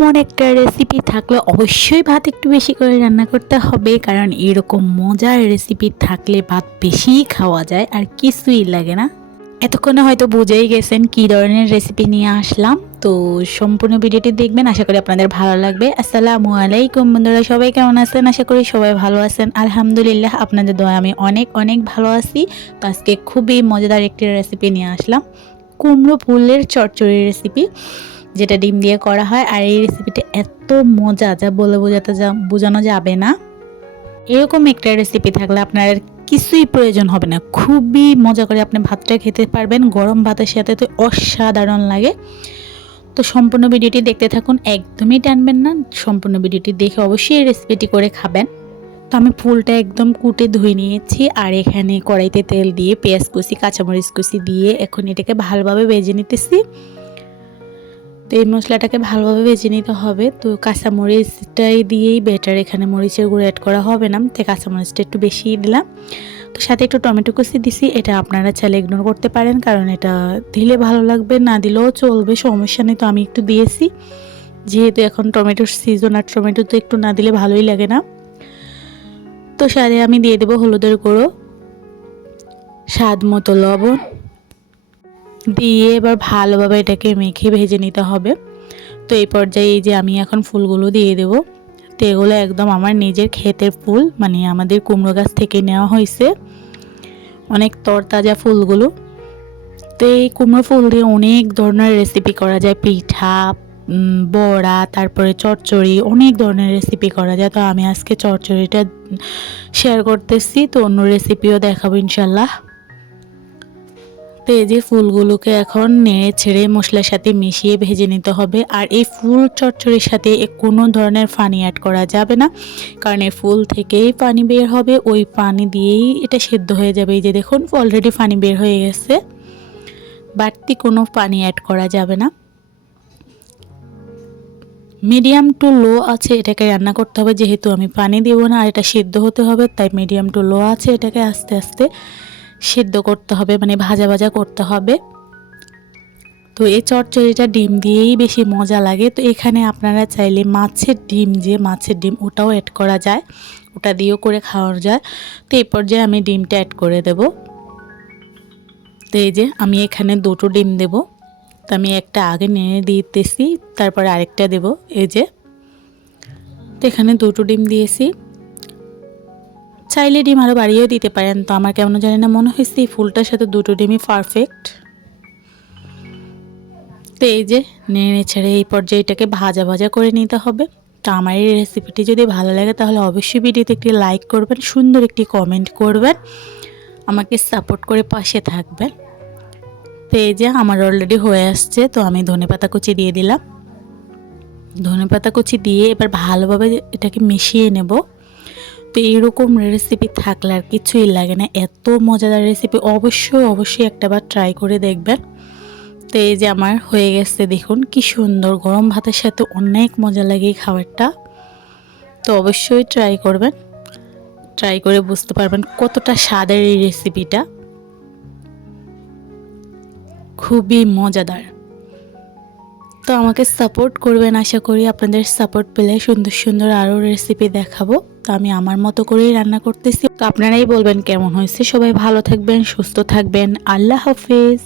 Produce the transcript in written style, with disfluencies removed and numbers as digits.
এমন একটা রেসিপি থাকলে অবশ্যই ভাত একটু বেশি করে রান্না করতে হবে, কারণ এরকম মজার রেসিপি থাকলে ভাত বেশিই খাওয়া যায় আর কিছুই লাগে না। এতক্ষণে হয়তো বুঝেই গেছেন কী ধরনের রেসিপি নিয়ে আসলাম। তো সম্পূর্ণ ভিডিওটি দেখবেন, আশা করি আপনাদের ভালো লাগবে। আসসালামু আলাইকুম বন্ধুরা, সবাই কেমন আছেন? আশা করি সবাই ভালো আছেন। আলহামদুলিল্লাহ, আপনাদের দোয়া আমি অনেক অনেক ভালো আছি। তো আজকে খুবই মজাদার একটি রেসিপি নিয়ে আসলাম, কুমড়ো ফুলের চচ্চড়ি রেসিপি, যেটা ডিম দিয়ে করা হয়। আর এই রেসিপিটা এত মজা যা বলে বোঝানো যাবে না। এরকম একটা রেসিপি থাকলে আপনার কিছুই প্রয়োজন হবে না, খুবই মজা করে আপনি ভাতটা খেতে পারবেন। গরম ভাতের সাথে তো অসাধারণ লাগে। তো সম্পূর্ণ ভিডিওটি দেখতে থাকুন, একদমই টানবেন না। সম্পূর্ণ ভিডিওটি দেখে অবশ্যই এই রেসিপিটি করে খাবেন। তো আমি ফুলটা একদম কুটে ধুয়ে নিয়েছি, আর এখানে কড়াইতে তেল দিয়ে পেঁয়াজ কুচি কাঁচামরিচ কুচি দিয়ে এখন এটাকে ভালোভাবে ভেজে নিতেছি। তো এই মশলাটাকে ভালোভাবে ভেজে নিতে হবে। তো কাঁচামরিচটাই দিয়েই বেটার, এখানে মরিচের গুঁড়ো অ্যাড করা হবে না, তো কাঁচামরিচটা একটু বেশিই দিলাম। তো সাথে একটু টমেটো কুচি দিছি, এটা আপনারা চাইলে ইগনোর করতে পারেন, কারণ এটা দিলে ভালো লাগবে, না দিলেও চলবে, সমস্যা নেই। তো আমি একটু দিয়েছি, যেহেতু এখন টমেটোর সিজন, আর টমেটো তো একটু না দিলে ভালোই লাগে না। তো সাথে আমি দিয়ে দেবো হলুদের গুঁড়ো, স্বাদ মতো লবণ দিয়ে এবার ভালোভাবে এটাকে মেখে ভেজে নিতে হবে। তো এই পর্যায়ে এই যে আমি এখন ফুলগুলো দিয়ে দেব। তো এগুলো একদম আমার নিজের ক্ষেতের ফুল, মানে আমাদের কুমড়ো গাছ থেকে নেওয়া হয়েছে, অনেক তরতাজা ফুলগুলো। তো এই কুমড়ো ফুল দিয়ে অনেক ধরনের রেসিপি করা যায়, পিঠা, বড়া, তারপরে চচ্চড়ি, অনেক ধরনের রেসিপি করা যায়। তো আমি আজকে চচ্চড়িটা শেয়ার করতেছি, তো অন্য রেসিপিও দেখাবো ইনশাল্লাহ। তো এই যে ফুলগুলোকে এখন নেড়ে ছেড়ে মশলার সাথে মিশিয়ে ভেজে নিতে হবে। আর এই ফুল চচ্চড়ির সাথে কোনো ধরনের পানি অ্যাড করা যাবে না, কারণ এই ফুল থেকেই পানি বের হবে, ওই পানি দিয়েই এটা সেদ্ধ হয়ে যাবে। এই যে দেখুন অলরেডি পানি বের হয়ে গেছে, বাড়তি কোনো পানি অ্যাড করা যাবে না। মিডিয়াম টু লো আছে এটাকে রান্না করতে হবে, যেহেতু আমি পানি দিব না আর এটা সিদ্ধ হতে হবে, তাই মিডিয়াম টু লো আছে এটাকে আস্তে আস্তে সিদ্ধ করতে হবে, মানে ভাজা ভাজা করতে হবে। তো এই চচ্চড়িটা ডিম দিয়েই বেশি মজা লাগে। তো এখানে আপনারা চাইলে মাছের ডিম ওটাও অ্যাড করা যায়, ওটা দিয়েও করে খাওয়া যায়। তো এই পর্যায়ে আমি ডিমটা অ্যাড করে দেব। তো এই যে আমি এখানে দুটো ডিম দেব, তো আমি একটা আগে নেড়ে দিতেছি, তারপরে আরেকটা দেব। এই যে তো এখানে দুটো ডিম দিয়েছি, চাইলে ডিম আরও বাড়িয়েও দিতে পারেন। তো আমার কেমন জানি না মনে হয়েছে এই ফুলটার সাথে দুটো ডিমই পারফেক্ট। তো এই যে নেড়ে ছেড়ে এই পর্যায়ে এটাকে ভাজা ভাজা করে নিতে হবে। তো আমার এই রেসিপিটি যদি ভালো লাগে তাহলে অবশ্যই ভিডিওতে একটি লাইক করবেন, সুন্দর একটি কমেন্ট করবেন, আমাকে সাপোর্ট করে পাশে থাকবেন। তো এই যে আমার অলরেডি হয়ে আসছে, তো আমি ধনেপাতা কুচি দিয়ে দিলাম। ধনেপাতা কুচি দিয়ে এবার ভালোভাবে এটাকে মিশিয়ে নেব। তো এইরকম রেসিপি থাকলে আর কিছুই লাগে না, এত মজাদার রেসিপি, অবশ্যই একটাবার ট্রাই করে দেখবেন। তো এই যে আমার হয়ে গেছে, দেখুন কি সুন্দর, গরম ভাতের সাথে অনেক মজা লাগে এই খাবারটা। তো অবশ্যই ট্রাই করবেন, ট্রাই করে বুঝতে পারবেন কতটা স্বাদের এই রেসিপিটা, খুবই মজাদার। তো আমাকে সাপোর্ট করবেন, আশা করি আপনাদের সাপোর্ট পেলে সুন্দর সুন্দর আরও রেসিপি দেখাবো। তো আমি আমার মতো করেই রান্না করতেছি, তো আপনারাই বলবেন কেমন হয়েছে। সবাই ভালো থাকবেন, সুস্থ থাকবেন, আল্লাহ হাফেজ।